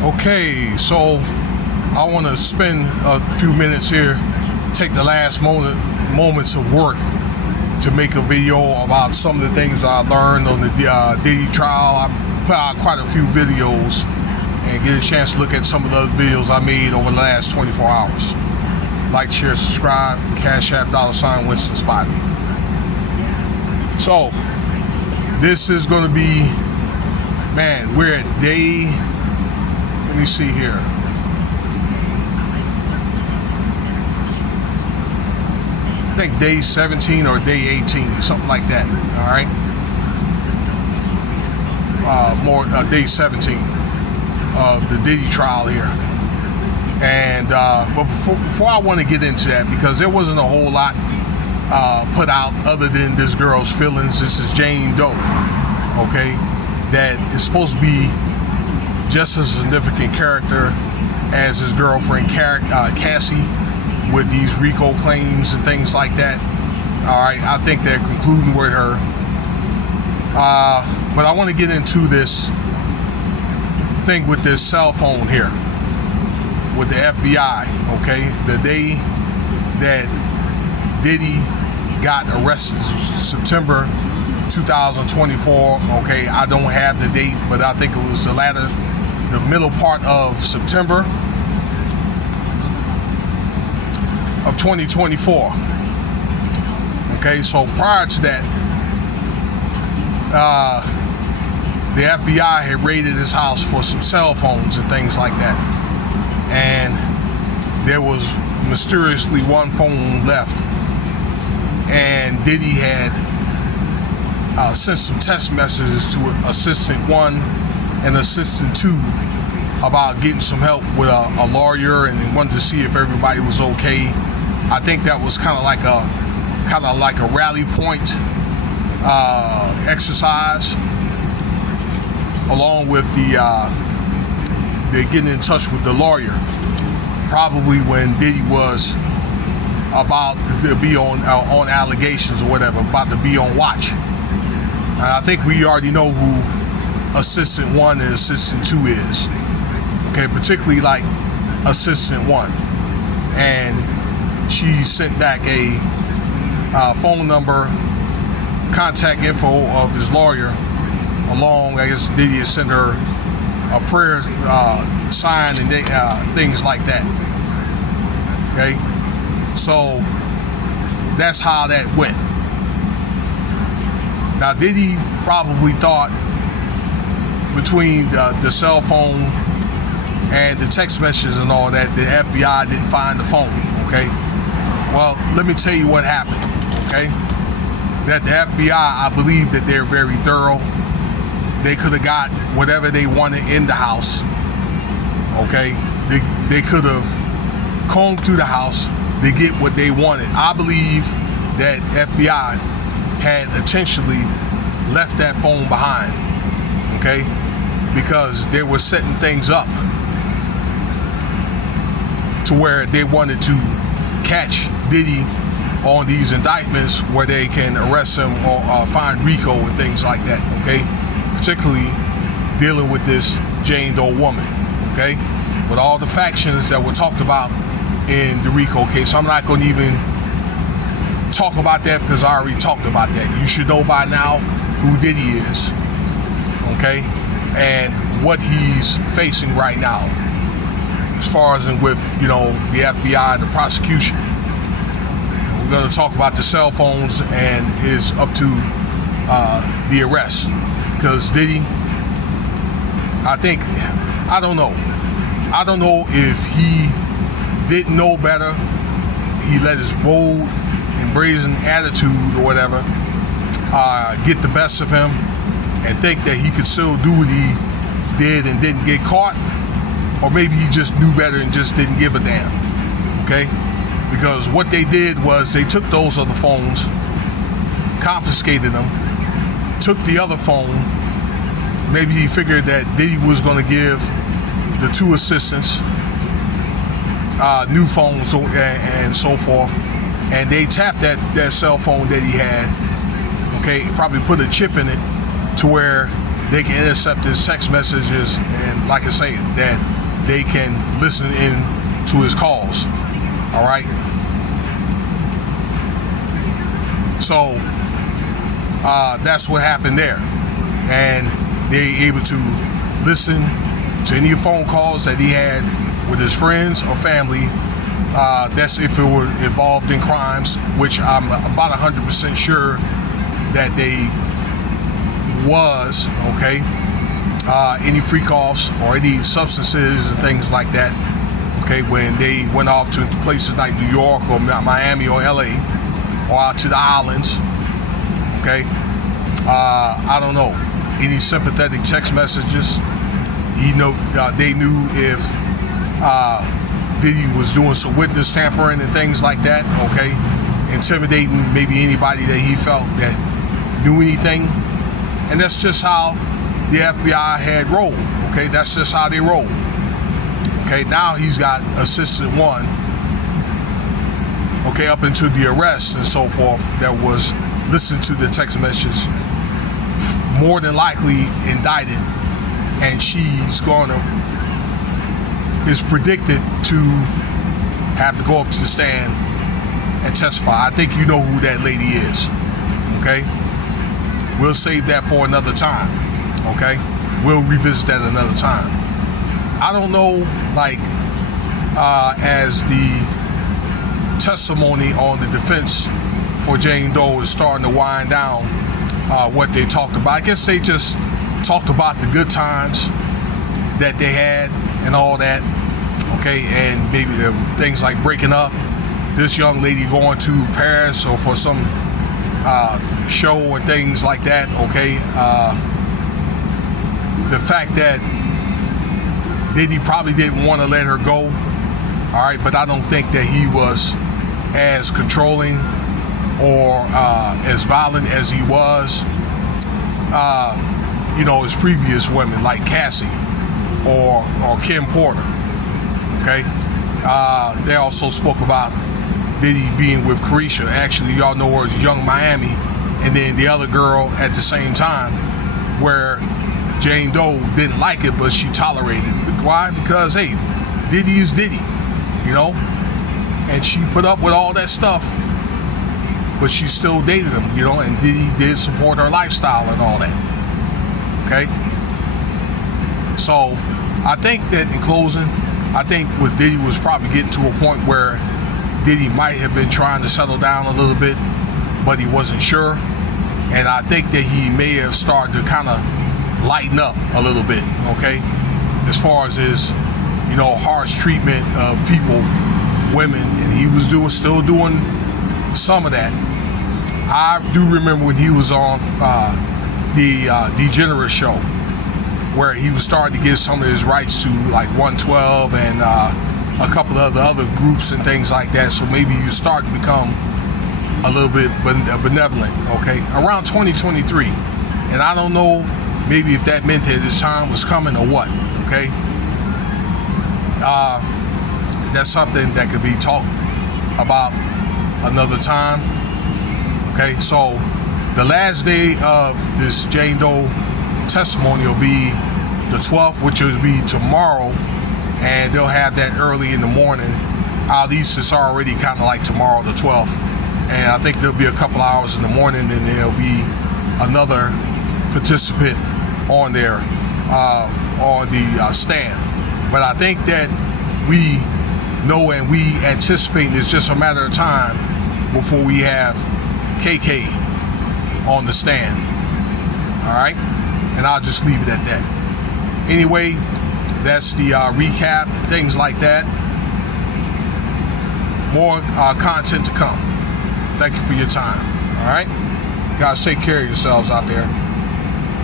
Okay, so I want to spend a few minutes here, take the last moments of work to make a video about some of the things I learned on the Diddy trial. I put out quite a few videos and get a chance to look at some of the other videos I made over the last 24 hours. Like, share, subscribe, Cash App, $ Winston Spotty. So, this is going to be, man, we're at day, let me see here. I think day 17 or day 18, something like that, all right? Day 17 of the Diddy trial here. And, but before I want to get into that, because there wasn't a whole lot put out other than this girl's feelings. This is Jane Doe, okay, that is supposed to be just as a significant character as his girlfriend Cassie with these RICO claims and things like that. All right, I think they're concluding with her. But I want to get into this thing with this cell phone here with the FBI, okay? The day that Diddy got arrested, September 2024, okay? I don't have the date, but I think it was the middle part of September of 2024. Okay, so prior to that, the FBI had raided his house for some cell phones and things like that. And there was mysteriously one phone left. And Diddy had sent some text messages to Assistant 1 and Assistant 2 about getting some help with a lawyer, and they wanted to see if everybody was okay. I think that was kind of like a rally point exercise, along with the getting in touch with the lawyer, probably when Diddy was about to be on allegations or whatever, about to be on watch. I think we already know who Assistant 1 and Assistant 2 is. Okay, particularly like Assistant 1. And she sent back a phone number, contact info of his lawyer, along, I guess Diddy has sent her a prayer sign and things like that. Okay, so that's how that went. Now Diddy probably thought between the cell phone and the text messages and all that, the FBI didn't find the phone. Okay, well, let me tell you what happened. Okay, that the FBI, I believe that they're very thorough. They could have got whatever they wanted in the house. Okay, they could have combed through the house to get what they wanted. I believe that FBI had intentionally left that phone behind. Okay, because they were setting things up to where they wanted to catch Diddy on these indictments where they can arrest him or find RICO and things like that. Okay, particularly dealing with this Jane Doe woman, okay? With all the factions that were talked about in the RICO case. I'm not going to even talk about that because I already talked about that. You should know by now who Diddy is, okay? And what he's facing right now, as far as with, the FBI and the prosecution. We're going to talk about the cell phones and his up to the arrest. Because Diddy, I don't know if he didn't know better, he let his bold and brazen attitude or whatever get the best of him and think that he could still do what he did and didn't get caught, or maybe he just knew better and just didn't give a damn. Okay, because what they did was they took those other phones, confiscated them, took the other phone. Maybe he figured that Diddy was going to give the two assistants new phones and so forth, and they tapped that cell phone that he had. Okay, probably put a chip in it to where they can intercept his text messages, and like I say, that they can listen in to his calls. All right. So that's what happened there, and they able to listen to any phone calls that he had with his friends or family. That's if it were involved in crimes, which I'm about 100% sure that they was. Okay. Any freak offs or any substances and things like that. Okay, when they went off to places like New York or Miami or LA or out to the islands. Okay. I don't know. Any sympathetic text messages. They knew if Diddy was doing some witness tampering and things like that, okay, intimidating maybe anybody that he felt that knew anything. And that's just how the FBI had rolled, okay? That's just how they rolled. Okay, now he's got assistant one, okay, up into the arrest and so forth, that was listening to the text messages, more than likely indicted, and she's is predicted to have to go up to the stand and testify. I think you know who that lady is. Okay? We'll save that for another time. Okay? We'll revisit that another time. I don't know, like, as the testimony on the defense for Jane Doe is starting to wind down, what they talked about. I guess they just talked about the good times that they had and all that, okay, and maybe things like breaking up, this young lady going to Paris or for some show and things like that, okay. The fact that Diddy probably didn't want to let her go, all right, but I don't think that he was as controlling or as violent as he was, his previous women like Cassie or Kim Porter. Okay, they also spoke about Diddy being with Carisha. Actually, y'all know her as Young Miami, and then the other girl at the same time, where Jane Doe didn't like it, but she tolerated it. Why? Because hey, Diddy is Diddy, and she put up with all that stuff, but she still dated him, and Diddy did support her lifestyle and all that. Okay, so I think that in closing, I think with Diddy was probably getting to a point where Diddy might have been trying to settle down a little bit, but he wasn't sure. And I think that he may have started to kind of lighten up a little bit, okay? As far as his, harsh treatment of people, women, and he was still doing some of that. I do remember when he was on the Degenerate show, where he was starting to get some of his rights to like 112 and a couple of the other groups and things like that. So maybe you start to become a little bit benevolent, okay? Around 2023. And I don't know maybe if that meant that his time was coming or what, okay? That's something that could be talked about another time, okay? So the last day of this Jane Doe testimony will be the 12th, which will be tomorrow, and they'll have that early in the morning. At least it's already kind of like tomorrow, the 12th, and I think there'll be a couple hours in the morning, and there'll be another participant on there on the stand. But I think that we know and we anticipate it's just a matter of time before we have KK on the stand. All right, and I'll just leave it at that. Anyway, that's the recap, things like that. More content to come. Thank you for your time. All right, guys, take care of yourselves out there.